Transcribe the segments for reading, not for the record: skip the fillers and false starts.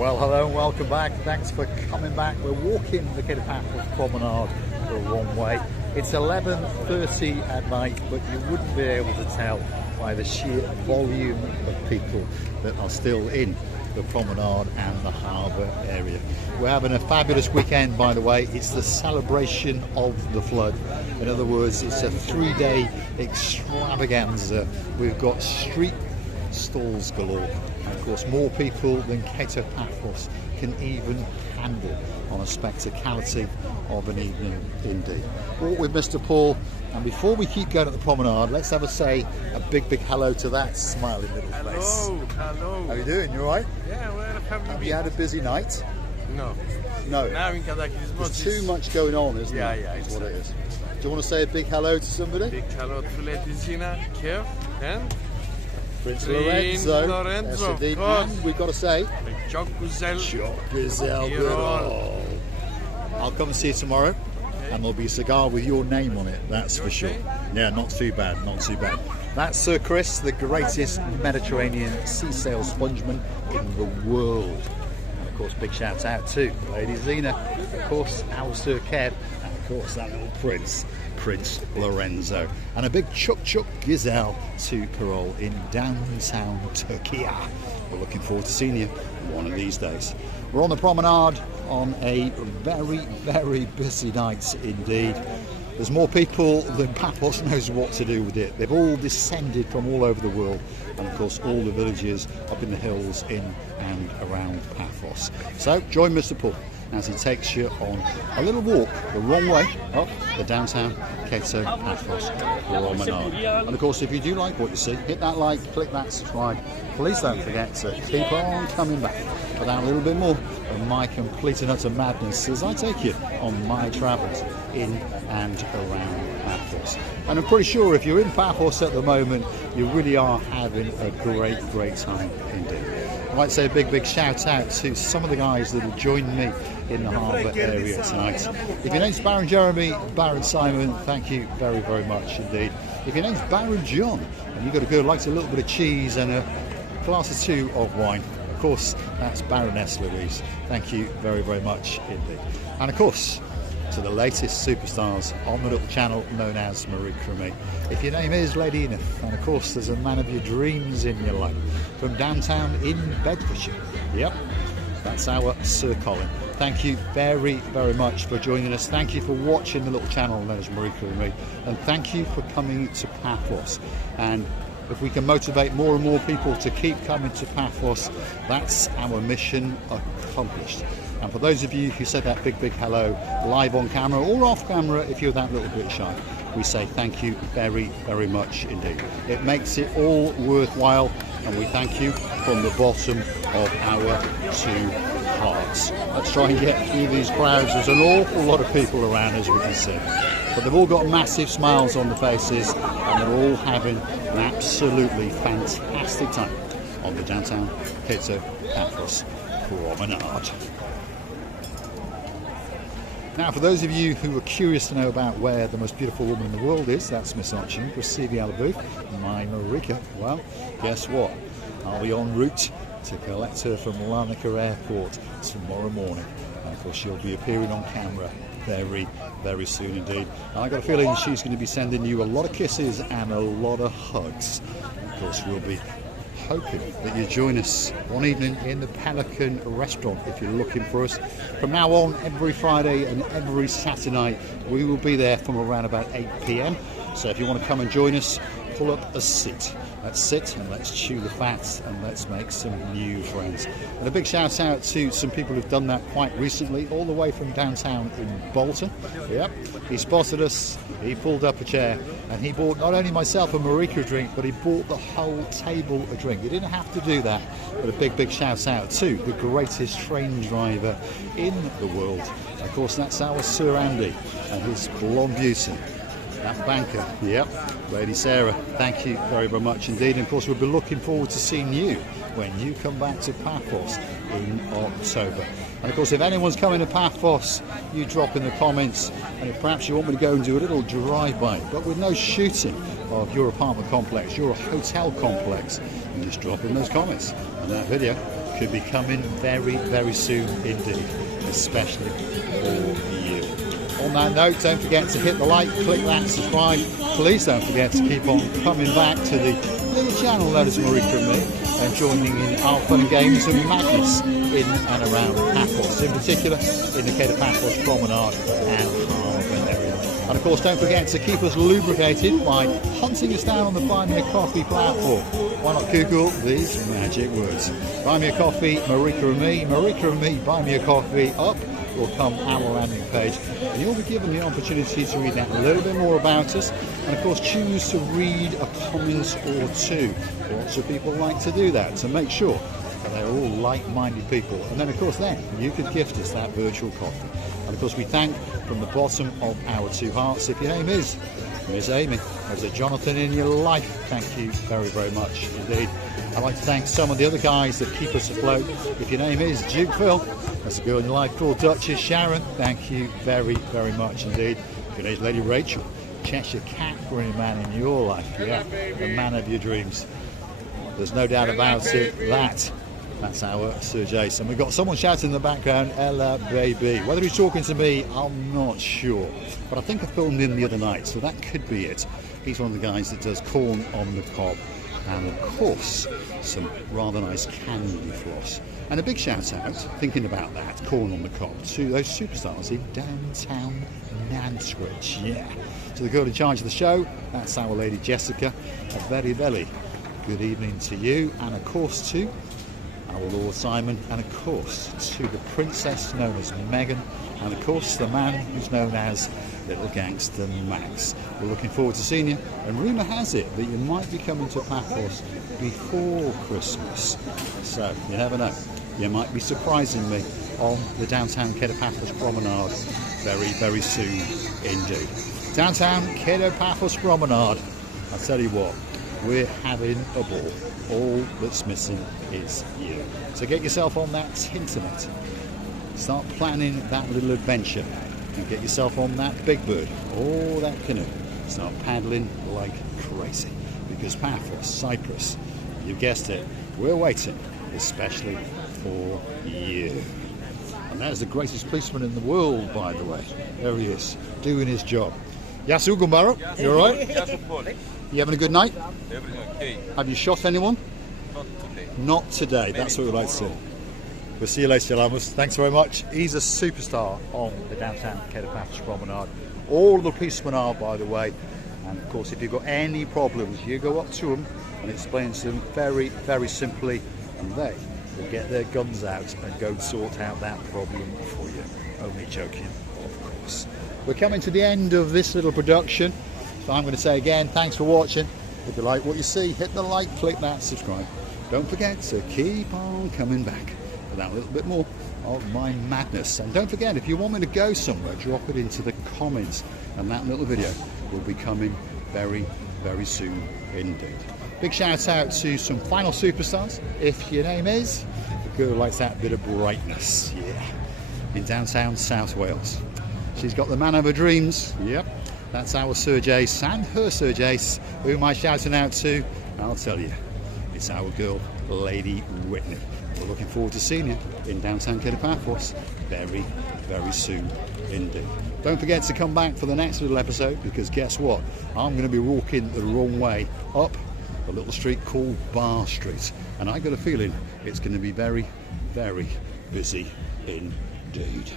Well, hello and welcome back. Thanks for coming back. We're walking the Paphos Promenade the wrong way. It's 11:30 at night, but you wouldn't be able to tell by the sheer volume of people that are still in the promenade and the harbour area. We're having a fabulous weekend, by the way. It's the celebration of the flood. In other words, it's a 3-day extravaganza. We've got street stalls galore, and of course more people than Paphos can even handle on a spectacality of an evening indeed. Walk with Mr. Paul, and before we keep going at the promenade, let's have a big hello to that smiling little face. Hello. How are you doing? You alright? Yeah, we're having Have you had a busy night? No. No. Now in Kadakis, There's too much going on, isn't Yeah, there? yeah, That's what it is. Do you want to say a big hello to somebody? Big hello to Lady Zina, Kev, and Prince Lorenzo. Lorenzo, Yes, indeed. of course. And we've got to say, Çok Güzel. Goodall. I'll come and see you tomorrow, and there'll be a cigar with your name on it, that's for sure. Yeah, not too bad, not too bad. That's Sir Chris, the greatest Mediterranean sea sail spongeman in the world. And of course, big shout out to Lady Zina, of course, our Sir Kev, and of course, that little Prince Lorenzo. And a big Chuk Gizel to Parole in downtown Turkey. We're looking forward to seeing you one of these days. We're on the promenade on a very busy night indeed. There's more people than Paphos knows what to do with it. They've all descended from all over the world, and of course all the villages up in the hills in and around Paphos. So join Mr. Paul as he takes you on a little walk the wrong way up the downtown Paphos Promenade. And of course, if you do like what you see, hit that like, click that subscribe. Please don't forget to keep on coming back for that little bit more of my complete and utter madness as I take you on my travels in and around Paphos. And I'm pretty sure if you're in Paphos at the moment, you really are having a great time indeed. I'd like to say a big shout out to some of the guys that have joined me in the harbour area tonight. If your name's Baron Jeremy, Baron Simon, thank you very much indeed. If your name's Baron John and you've got a girl who likes a little bit of cheese and a glass or two of wine, of course that's Baroness Louise. Thank you very much indeed. And of course, to the latest superstars on the little channel known as Marika and me. If your name is Lady Enif, and of course there's a man of your dreams in your life from downtown in Bedfordshire. Yep, that's our Sir Colin. Thank you very much for joining us. Thank you for watching the little channel known as Marika and me, and thank you for coming to Paphos. And if we can motivate more and more people to keep coming to Paphos, that's our mission accomplished. And for those of you who said that big hello live on camera or off camera, if you're that little bit shy, we say thank you very much indeed. It makes it all worthwhile, and we thank you from the bottom of our two hearts. Let's try and get through these crowds. There's an awful lot of people around, as we can see, but they've all got massive smiles on their faces, and they're all having an absolutely fantastic time on the downtown Paphos Promenade. Now, for those of you who are curious to know about where the most beautiful woman in the world is, that's Miss Archie, Receiving Alabooth, my Marika. Well, guess what? I'll be en route to collect her from Larnaca Airport tomorrow morning. And of course, she'll be appearing on camera very soon indeed. And I got a feeling she's going to be sending you a lot of kisses and a lot of hugs. And of course, we'll be hoping that you join us one evening in the Pelican restaurant if you're looking for us. From now on, every Friday and every Saturday night, we will be there from around about 8 p.m. So if you want to come and join us, pull up a seat. Let's sit and let's chew the fat and let's make some new friends. And a big shout out to some people who've done that quite recently, all the way from downtown in Bolton. Yep, he spotted us, he pulled up a chair, and he bought not only myself and Marika a drink, but he bought the whole table a drink. He didn't have to do that, but a big shout out to the greatest train driver in the world. Of course, that's our Sir Andy and his blonde beauty. That banker, yep, Lady Sarah, thank you very much indeed. And of course, we'll be looking forward to seeing you when you come back to Paphos in October. And of course, if anyone's coming to Paphos, you drop in the comments, and if perhaps you want me to go and do a little drive-by, but with no shooting of your apartment complex, your hotel complex, you just drop in those comments. And that video could be coming very, very soon indeed, especially for you. On that note, don't forget to hit the like, click that, subscribe. Please don't forget to keep on coming back to the little channel known as Marika and me, and joining in our fun and games and madness in and around Paphos, in particular in the Paphos Promenade and Harbour area. And of course, don't forget to keep us lubricated by hunting us down on the Buy Me a Coffee platform. Why not Google these magic words? Buy Me a Coffee, Marika and me, Buy Me a Coffee, up will come our landing page, and you'll be given the opportunity to read out a little bit more about us, and of course choose to read a comment or two. Lots of people like to do that, to make sure that they're all like-minded people, and then of course then you could gift us that virtual coffee. And of course we thank from the bottom of our two hearts, if your name is Miss Amy, there's a Jonathan in your life, thank you very, very much indeed. I'd like to thank some of the other guys that keep us afloat. If your name is Duke Phil, that's a girl in your life called Duchess Sharon, thank you very, very much indeed. If your name is Lady Rachel, Cheshire Cat for any man in your life, yeah, the man of your dreams. There's no doubt about it, that's our Sir Jason. We've got someone shouting in the background, Ella baby. Whether he's talking to me, I'm not sure. But I think I filmed him the other night, so that could be it. He's one of the guys that does corn on the cob. And of course, some rather nice candy floss. And a big shout out, thinking about that, corn on the cob, to those superstars in downtown Nantwich. Yeah. To the girl in charge of the show, that's our lady Jessica. A very, very good evening to you. And of course to our Lord Simon. And of course to the princess known as Meghan. And of course the man who's known as Little Gangster Max. We're looking forward to seeing you, and rumour has it that you might be coming to Paphos before Christmas, so you never know, you might be surprising me on the downtown Paphos Promenade very, very soon indeed. Downtown Paphos Promenade, I tell you what, we're having a ball. All that's missing is you. So get yourself on that internet, start planning that little adventure, and get yourself on that big bird or that canoe. Start paddling like crazy, because Paphos, Cyprus, you guessed it, we're waiting, especially for you. And that is the greatest policeman in the world, by the way. There he is, doing his job. Yasu Gumbaro, you all right? You having a good night? Everything okay. Have you shot anyone? Not today. Not today, that's what we'd like to see. We'll see you later, Lamus. Thanks very much. He's a superstar on the downtown Paphos Promenade. All the policemen are, by the way. And of course, if you've got any problems, you go up to them and explain to them very, very simply, and they will get their guns out and go sort out that problem for you. Only joking, of course. We're coming to the end of this little production. So I'm going to say again, thanks for watching. If you like what you see, hit the like, click that, subscribe. Don't forget to keep on coming back for that little bit more of my madness. And don't forget, if you want me to go somewhere, drop it into the comments, and that little video will be coming very, very soon indeed. Big shout out to some final superstars. If your name is the girl who likes that bit of brightness, yeah, in downtown South Wales. She's got the man of her dreams, yep. That's our Sir Jace and her Sir Jace. Who am I shouting out to? I'll tell you. It's our girl, Lady Whitney. We're looking forward to seeing you in downtown Paphos very, very soon indeed. Don't forget to come back for the next little episode, because guess what? I'm going to be walking the wrong way up a little street called Bar Street. And I got a feeling it's going to be very, very busy indeed.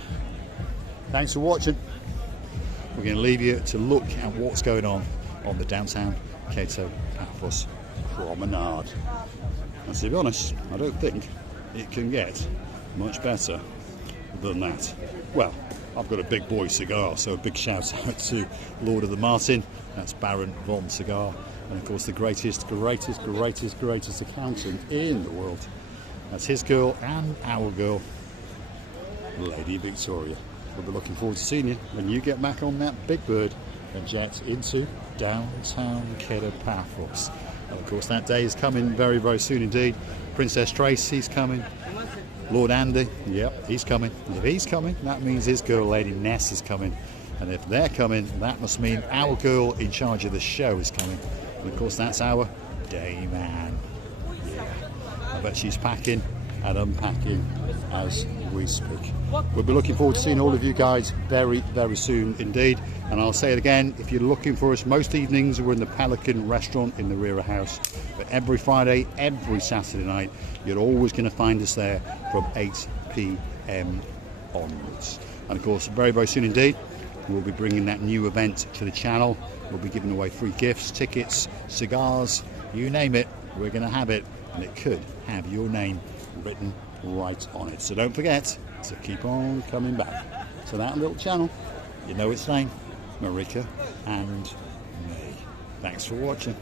Thanks for watching. We're going to leave you to look at what's going on the downtown Paphos Promenade. And to be honest, I don't think it can get much better than that. Well, I've got a big boy cigar, so a big shout out to Lord of the Martin. That's Baron Von Cigar. And of course the greatest accountant in the world. That's his girl and our girl, Lady Victoria. We'll be looking forward to seeing you when you get back on that big bird and jet into downtown Paphos. And of course that day is coming very, very soon indeed. Princess Tracy's coming. Lord Andy, yep, he's coming. And if he's coming, that means his girl, Lady Ness, is coming. And if they're coming, that must mean our girl in charge of the show is coming. And of course that's our Dayman. Yeah, I bet she's packing and unpacking as we speak. We'll be looking forward to seeing all of you guys very, very soon indeed. And I'll say it again, if you're looking for us, most evenings we're in the Pelican restaurant in the rear of house. But every Friday, every Saturday night, you're always going to find us there from 8 p.m. onwards. And of course, very, very soon indeed, we'll be bringing that new event to the channel. We'll be giving away free gifts, tickets, cigars, you name it, we're going to have it. And it could have your name written right on it. So don't forget to keep on coming back to that little channel. You know its name, Marika and me. Thanks for watching.